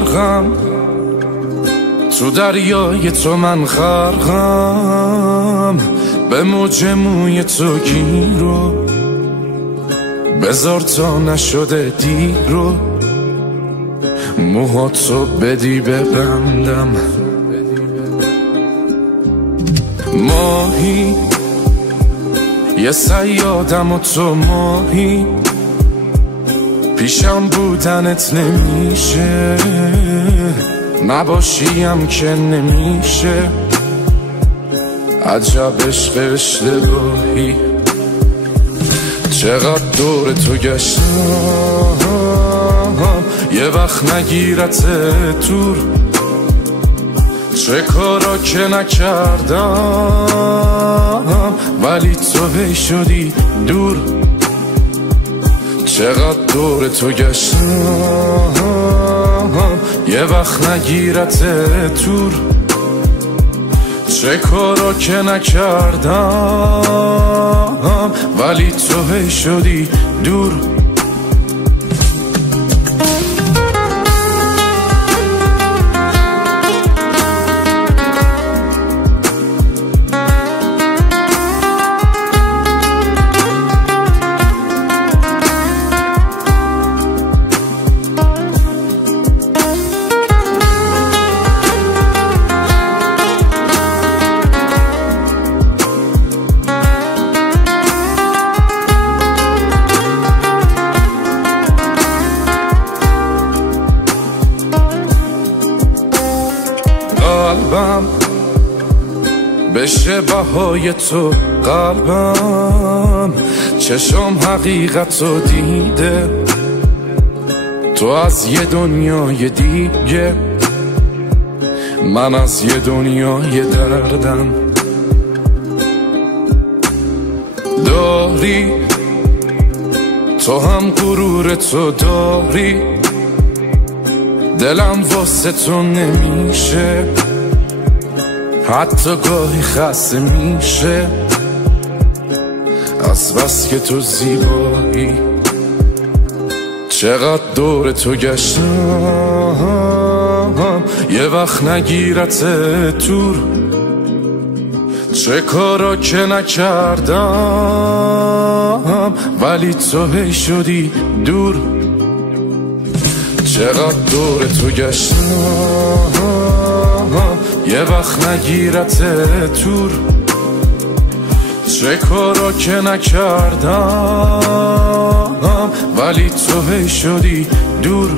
غرقم تو دریای تو، من غرقم به موج موی تو گیرو، بذار تا نشده دیرو، موهاتو بدی ببندم. ماهی یه صیادم و تو ماهی، پیشم بودنت نمیشه، نباشیم که نمیشه. عجب عشق اشتباهی، چقدر دور تو گشتم یه وقت نگیرت تور، چه کارا که نکردم ولی تو هی شدی دور. چقدر دور تو گشتم یه وقت نگیرت تور، چه کارا که نکردم ولی تو هی شدی دور. قلبم بشه بهای تو، قلبم چشم حقیقتو دیده، تو از یه دنیای دیگه، من از یه دنیای دردم. داری تو هم غرور تو داری، دلم واسه تو نمیشه، حتی گاهی خسته میشه از بس که تو زیبایی. چقدر دور تو گشتم یه وقت نگیرت تور، چه کارا که نکردم ولی تو هی شدی دور. چقدر دور تو گشتم یه وقت نگیرت تور، چه کارا که نکردم ولی تو هی شدی دور.